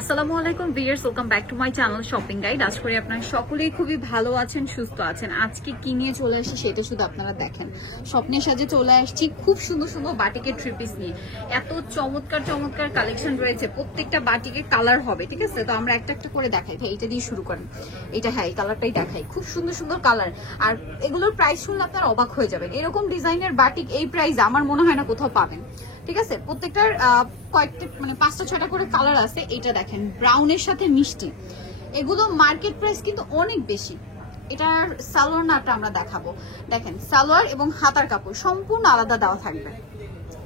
আসসালামু আলাইকুম viewers, welcome back to my channel shopping guide. আশা করি আপনারা সকলেই খুবই ভালো আছেন, সুস্থ আছেন। আজকে কি নিয়ে চলে আসছি সেটা শুধু আপনারা দেখেন। স্বপ্নের সাজে চলে আসছি খুব সুন্দর সুন্দর বাটিকের থ্রি পিস নিয়ে। এত চমৎকার চমৎকার কালেকশন রয়েছে, প্রত্যেকটা বাটিকে কালার হবে, ঠিক আছে? তো আমরা একটা একটা করে দেখাই। ভাই এটা দিয়ে শুরু করেন। এটা হ্যাঁ, এই কালারটাই দেখাই, খুব সুন্দর সুন্দর কালার। আর এগুলোর প্রাইস শুনলে আপনারা অবাক হয়ে যাবেন। এরকম ডিজাইনের বাটিক এই প্রাইস আমার মনে হয় না কোথাও পাবেন, ঠিক আছে? প্রত্যেকটার কয়েকটা মানে 5-6টা করে কালার আছে। এটা দেখেন ব্রাউনের সাথে মিষ্টি, এগুলো মার্কেট প্রাইস কিন্তু অনেক বেশি। এটার সালোয়ার নাটা আমরা দেখাবো। দেখেন সালোয়ার এবং হাতার কাপড় সম্পূর্ণ আলাদা দেওয়া থাকবে,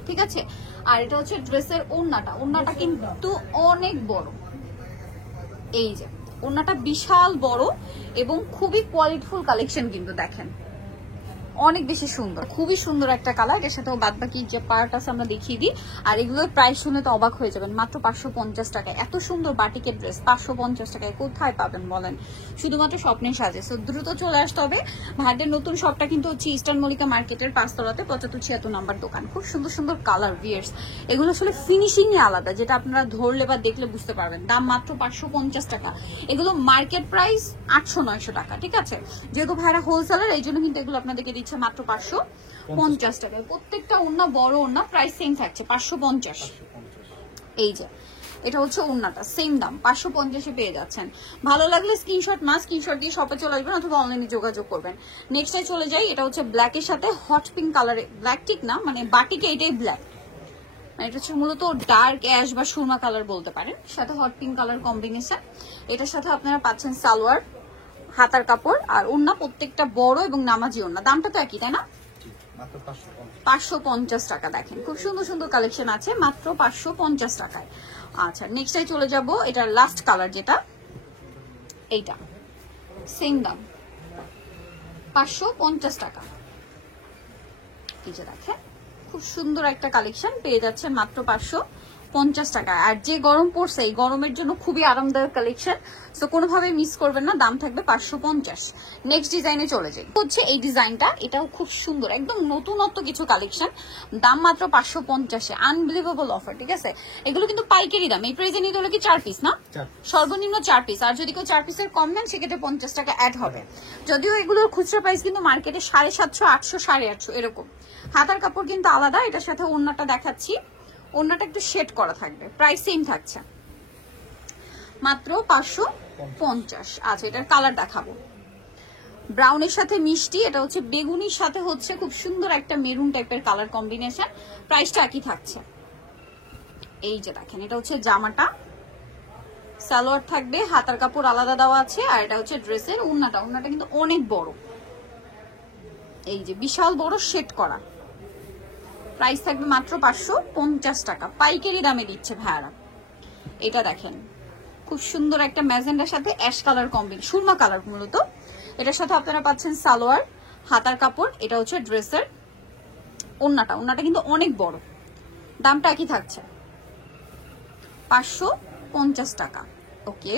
ঠিক আছে? আর এটা হচ্ছে ড্রেসের ওড়নাটা। ওড়নাটা কিন্তু অনেক বড়, এই যে ওড়নাটা বিশাল বড় এবং খুবই কোয়ালিটিফুল কালেকশন কিন্তু দেখেন, অনেক বেশি সুন্দর, খুবই সুন্দর একটা কালার। এর সাথে বাদ বাকি যে পার্ট আছে আমরা দেখিয়ে দিই। আর এগুলোর প্রাইস শুনে তো অবাক হয়ে যাবেন, মাত্র 550 টাকায় এত সুন্দর বাটিকের ড্রেস 550 টাকায় কোথায় পাবেন বলেন? শুধুমাত্র স্বপ্নের সাজে। সো দ্রুত চলে আসতে হবে। ভাইদের নতুন শপটা কিন্তু হচ্ছে ইস্টার্ন মল্লিকা মার্কেটের 5তলাতে 75-76 নাম্বার দোকান। খুব সুন্দর সুন্দর কালার ভিয়ার্স, এগুলো আসলে ফিনিশিংই আলাদা, যেটা আপনারা ধরলে বা দেখলে বুঝতে পারবেন। দাম মাত্র 550 টাকা। এগুলো মার্কেট প্রাইস 800-900 টাকা, ঠিক আছে? যেহেতু ভাইরা হোলসেলার, এই জন্য কিন্তু এগুলো আপনাদেরকে দিচ্ছে মাত্র 550 টাকায়। প্রত্যেকটা ওড়না বড় ওড়না, প্রাইস সেম থাকছে 550। এই যে এটা হচ্ছে ওড়নাটা, সেম দাম 550-এ পেয়ে যাচ্ছেন। ভালো লাগলে স্ক্রিনশট দিয়ে শপে চলে আসবেন অথবা অনলাইনে যোগাযোগ করবেন। নেক্সটে চলে যাই। এটা হচ্ছে ব্ল্যাকের সাথে হট পিঙ্ক কালারে, ব্ল্যাক ঠিক না মানে বাটিকে এটাই ব্ল্যাক, এটা হচ্ছে মূলত ডার্ক অ্যাশ বা সুরমা কালার বলতে পারেন, সাথে হট পিঙ্ক কালার কম্বিনেশন। এটার সাথে আপনারা পাচ্ছেন সালোয়ার, হাতার কাপড় আর ওড়না, প্রত্যেকটা বড় এবং নামাজি ওড়না। দামটা তো একই, তাই না? 550 টাকা। দেখেন খুব সুন্দর সুন্দর কালেকশন আছে মাত্র 550 টাকায়। আচ্ছা নেক্সটে চলে যাব। এটার লাস্ট কালার যেটা, এইটা সেম দাম 550 টাকা। এই যে দেখেন খুব সুন্দর একটা কালেকশন পেয়ে যাচ্ছে মাত্র 550 টাকা। আর যে গরম পড়ছে, এই গরমের জন্য খুবই আরামদায়ক কালেকশন। সো কোনোভাবে মিস করবেন না, দাম থাকবে 550। নেক্সট ডিজাইনে চলে যাই। হচ্ছে এই ডিজাইনটা, এটাও খুব সুন্দর, একদম নতুনত্ব কিছু কালেকশন। দাম মাত্র 550-এ, আনবিলিভেবল অফার, ঠিক আছে? এগুলো কিন্তু পাইকারি দাম। এই প্রাইসে নিতে হলে কি 4 পিস না, সর্বনিম্ন 4 পিস। আর যদি কেউ 4 পিসের কম নেন সেক্ষেত্রে 50 টাকা অ্যাড হবে। যদিও এগুলোর খুচরা প্রাইস কিন্তু মার্কেটে 750, 800, 850 এরকম। হাতার কাপড় কিন্তু আলাদা। এটার সাথে ওড়নাটা দেখাচ্ছি, ওড়নাটা একটু শেড করা থাকবে, প্রাইস সেম থাকছে মাত্র 550। আচ্ছা এটার কালার দেখাবো, ব্রাউনের সাথে মিষ্টি, এটা হচ্ছে বেগুনির সাথে হচ্ছে খুব সুন্দর একটা মেরুন টাইপের কালার কম্বিনেশন। প্রাইসটা একই থাকছে। এই যে দেখেন এটা হচ্ছে জামাটা, সালোয়ার থাকবে, হাতার কাপড় আলাদা দেওয়া আছে। আর এটা হচ্ছে ড্রেসের ওড়নাটা। ওড়নাটা কিন্তু অনেক বড়, এই যে বিশাল বড় শেড করা। প্রাইস থাকবে মাত্র 550 টাকা, পাইকারি দামে দিচ্ছে ভাইয়ারা। এটা দেখেন খুব সুন্দর একটা ম্যাজেন্ডার সাথে ash colour combination, Surma colour মূলত। এটার সাথে আপনারা পাচ্ছেন সালোয়ার, হাতার কাপড়। এটা হচ্ছে ড্রেসের ওড়নাটা। ওড়নাটা কিন্তু অনেক বড়। দামটা একই থাকছে 550 টাকা। ওকে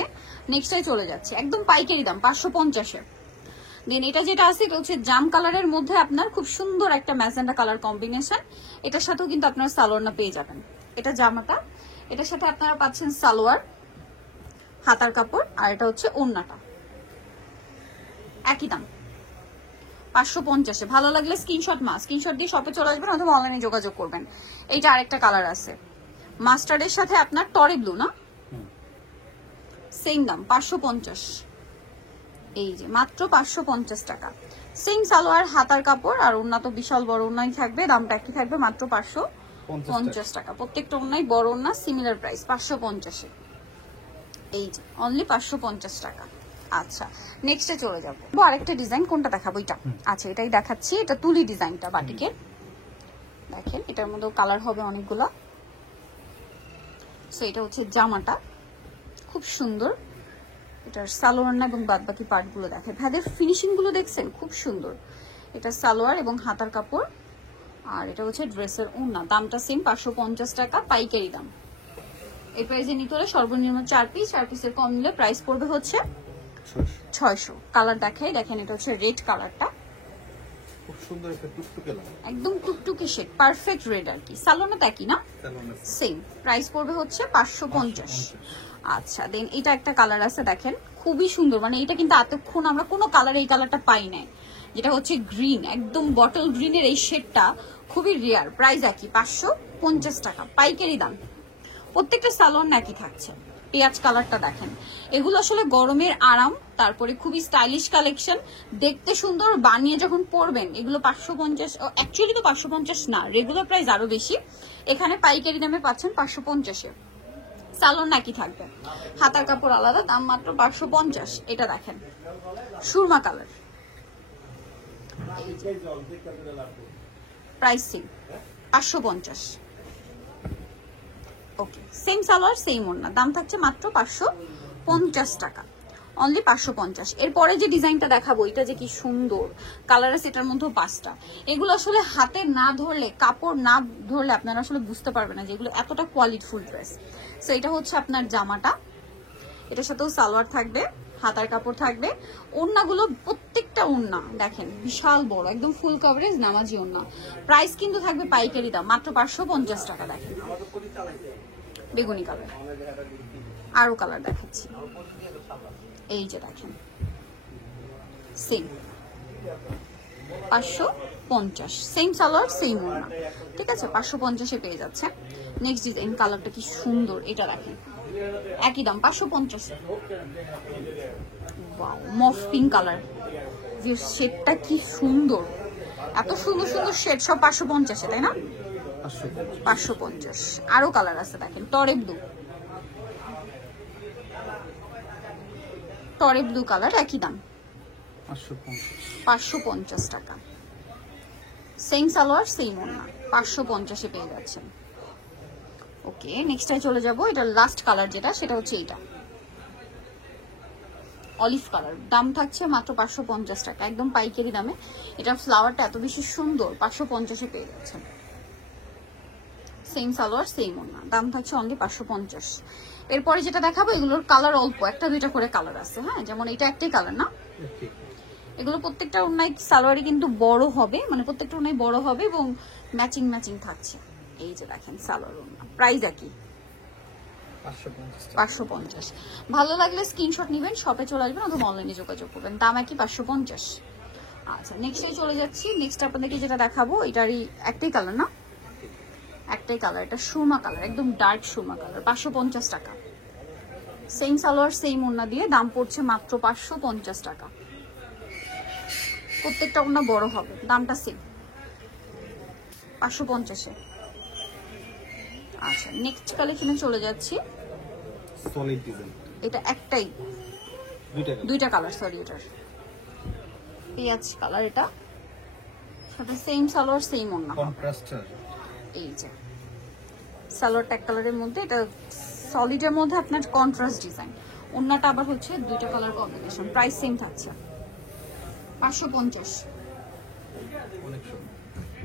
নেক্সটে চলে যাচ্ছে, একদম পাইকারি দাম 550-এ। দেন এটা যেটা আছে এটা হচ্ছে জাম কালারের মধ্যে আপনার খুব সুন্দর একটা ম্যাজেন্ডা কালার কম্বিনেশন। এটার সাথেও কিন্তু আপনারা সালোয়ার না পেয়ে যাবেন। এটা জামাটা, এটার সাথে আপনারা পাচ্ছেন সালোয়ার, হাতার কাপড়। আর এটা হচ্ছে ওড়নাটা, একই দাম 550-এ। ভালো লাগলে স্ক্রিনশট দিয়ে শপে চলে আসবেন অথবা অনলাইনে যোগাযোগ করবেন। এইটা আরেকটা কালার আছে মাস্টার্ডের সাথে আপনার টরে ব্লু, না সেম দাম 550। এই যে মাত্র 550 টাকা। সেম সালোয়ার, হাতার কাপড় আর ওড়না তো বিশাল বড় ওড়নাই থাকবে। দামটা কি থাকবে মাত্র 550 টাকা। প্রত্যেকটা ওড়নাই বড় ওড়না, সিমিলার প্রাইস 550-এ। এই যে অনলি 550 টাকা। আচ্ছা নেক্সটে চলে যাবো। আরেকটা ডিজাইন, কোনটা দেখাবো? এটা আচ্ছা এটাই দেখাচ্ছি। এটা তুলি ডিজাইনটা বাটিকের। দেখেন এটার মধ্যে কালার হবে অনেকগুলো। সো এটা হচ্ছে জামাটা, খুব সুন্দর। এটার সালোয়ার না এবং বাদ বাকি পার্ট গুলো দেখেন, ভাইদের ফিনিশিং গুলো দেখছেন খুব সুন্দর। এটা সালোয়ার এবং হাতার কাপড়। আর এটা হচ্ছে ড্রেসের ওড়না। দামটা সেম 550 টাকা, পাইকারি দাম। এই প্রাইসে নিতে হলে সর্বনিম্ন 4 পিস, 4 পিসের কম নিলে প্রাইস পড়বে হচ্ছে 600। কালার দেখাই, দেখেন এটা হচ্ছে রেড কালারটা, খুব সুন্দর একটা টুকটুকে লাল, একদম টুকটুকে শেড, পারফেক্ট রেড আর কি। সালোয়ারটা একই না, সেম। প্রাইস পড়বে হচ্ছে 550। আচ্ছা দেন এটা একটা কালার আছে দেখেন, খুবই সুন্দর, মানে এটা কিন্তু এতক্ষণ আমরা কোনো কালার এই কালারটা পাই নাই, যেটা হচ্ছে গ্রিন, একদম বটল গ্রিনের এই শেডটা খুবই রেয়ার। প্রাইস একই 550 টাকা পাইকারি দাম। প্রত্যেকটা সালোয়ার একই থাকছে। পেঁয়াজ কালারটা দেখেন, এগুলো আসলে গরমের আরাম, তারপরে খুবই স্টাইলিশ কালেকশন, দেখতে সুন্দর, বানিয়ে যখন পরবেন এগুলো 550, অ্যাকচুয়ালি তো 550 না, রেগুলার প্রাইস আরো বেশি, এখানে পাইকারি দামে পাচ্ছেন 550-এ। সালোয়ার একই থাকবে, হাতার কাপড় আলাদা, দাম মাত্র 550। এটা দেখেন সুরমা কালার, প্রাইস সেম 550। ওকে, সেম সালোয়ার সেম ওড়না, দাম থাকছে মাত্র 550 টাকা, অনলি 550। এরপরে যে ডিজাইনটা দেখাবো এটা যে কি সুন্দর কালার আছে, এটার মধ্যেও 5টা। এগুলো আসলে হাতে না ধরলে, কাপড় না ধরলে আপনারা আসলে বুঝতে পারবেন না যে এগুলো এতটা কোয়ালিটিফুল ড্রেস। সো এটা হচ্ছে আপনার জামাটা, এটার সাথেও সালোয়ার থাকবে, হাতার কাপড় থাকবে, ওড়নাগুলো প্রত্যেকটা ওড়না দেখেন বিশাল বড়, একদম ফুল কভারেজ নামাজি ওড়না। প্রাইস কিন্তু থাকবে পাইকারি দাম মাত্র 550 টাকা। দেখেন বেগুনি কালার, আরো কালার দেখাচ্ছি, এই যে দেখেন সেম 550, সেম সালোয়ার সেম ওড়না, ঠিক আছে, 550-এ পেয়ে যাচ্ছে। নেক্সট ডিজাইন, কালারটা কি সুন্দর, এটা দেখেন একই দাম 550। ওয়াও, মফ পিঙ্ক কালার, যে শেডটা কি সুন্দর, এত সুন্দর সুন্দর শেড সব 550-এ, তাই না? 550। আরো কালার আছে দেখেন, টরে ব্লু, টরে ব্লু কালার, একই দাম 550 টাকা। সেম সালোয়ার সেম ওড়না, 550-এ পেয়ে যাচ্ছেন। ওকে, নেক্সটে চলে যাব, এটা লাস্ট কালার যেটা, সেটা হচ্ছে এইটা অলিভ কালার, দাম থাকছে মাত্র 550 টাকা, একদম পাইকারি দামে। এটা ফ্লাওয়ারটা এত বেশি সুন্দর, 550-এ পেয়ে যাচ্ছেন। সেম সালোয়ার সেম ওড়না, দাম থাকছে অনলি 550। এরপরে যেটা দেখাবো এগুলোর কালার অল্প, একটা দুইটা করে কালার আছে, হ্যাঁ, যেমন এটা একটাই কালার না, এগুলো প্রত্যেকটা ওড়নায় সালোয়ারে কিন্তু বড় হবে, মানে প্রত্যেকটা ওড়নায় বড় হবে এবং ম্যাচিং ম্যাচিং থাকছে। এই যে দেখেন সালোয়ার ওড়না, প্রাইস একই 550। ভালো লাগলে স্ক্রিনশট নেবেন, শপে চলে আসবেন অথবা অনলাইনে যোগাযোগ করবেন, দাম একই 550। আচ্ছা নেক্সটে চলে যাচ্ছি। নেক্সট আপনাদেরকে যেটা দেখাবো এটারই একটাই কালার না, একটাই কালার, এটা সুরমা কালার, একদম ডার্ক সুরমা কালার, 550 টাকা। সেম সালোয়ার সেম ওড়না দিয়ে দাম পড়ছে মাত্র 550 টাকা। প্রত্যেকটা ওড়না বড় হবে, দামটা সেম 550-এ। আচ্ছা নেক্সট কালেকশনে চলে যাচ্ছি। সলিড ডিজাইন, এটা একটাই, দুইটা কালার, সরি, এটার পেঁয়াজ কালার, এটা সাথে সেম সালোয়ার সেম ওড়না, কন্ট্রাস্টার। এই যে সালোয়ারটা এক কালারের মধ্যে, এটা সলিডের মধ্যে আপনার কন্ট্রাস্ট ডিজাইন, ওড়নাটা আবার হচ্ছে দুইটা কালার কম্বিনেশন, প্রাইস সেম থাকছে 550।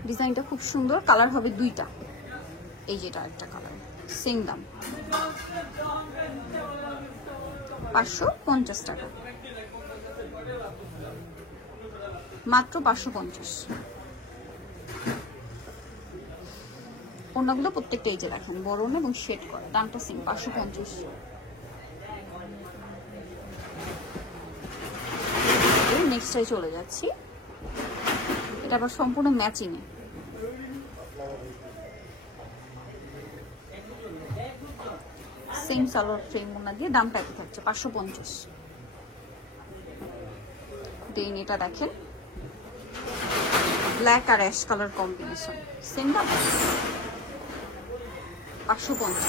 ডিজাইনটা খুব সুন্দর, কালার হবে দুইটা, এই যেটা একটা কালার, সেম দাম 550 টাকা, মাত্র 550। ওড়নাগুলো প্রত্যেকটা এই যে দেখেন বড় ওড়না এবং শেড করা, দামটা সেম 550। নেক্সটে চলে যাচ্ছি, এটা আবার সম্পূর্ণ ম্যাচিং এ, সেম সালোয়ার ফ্রেম ওড়না দিয়ে, দামটা একই থাকছে 550। দেন এটা দেখেন ব্ল্যাক আর অ্যাশ কালার কম্বিনেশন, সেম দাম 550।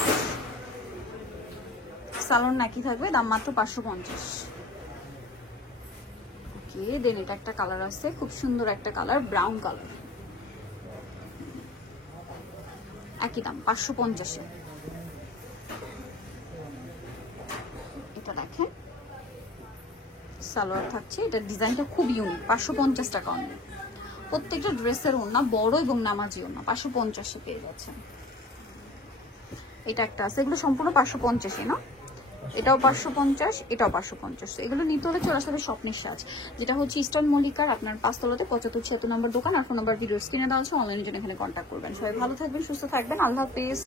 সালোয়ার নাকি থাকবে, দাম মাত্র 550। ওকে, দেন এটা একটা কালার আছে, খুব সুন্দর একটা কালার, ব্রাউন কালার, একই দাম 550-এ। এটা দেখেন সালোয়ার থাকছে, এটা ডিজাইনটা খুব ইউনিক, 550 টাকা অনলি। প্রত্যেকটা ড্রেসের ওড়না বড় এবং নামাজি ওড়না, 550-এ পেয়ে যাচ্ছেন। এটা একটা আছে, এগুলো সম্পূর্ণ 550-এ না, এটাও 550, এটাও 550। এগুলো নিতে হলে চলে আসলে স্বপ্নের সাজ, যেটা হচ্ছে ইস্টার্ন মল্লিকার আপনার 5 তলাতে 75-76 নম্বর দোকান, আর ফোন নাম্বার ভিডিও স্ক্রিনে দেওয়া আছে, অনলাইনের জন্য এখানে কন্ট্যাক্ট করবেন। সবাই ভালো থাকবেন, সুস্থ থাকবেন, আল্লাহ হাফেজ।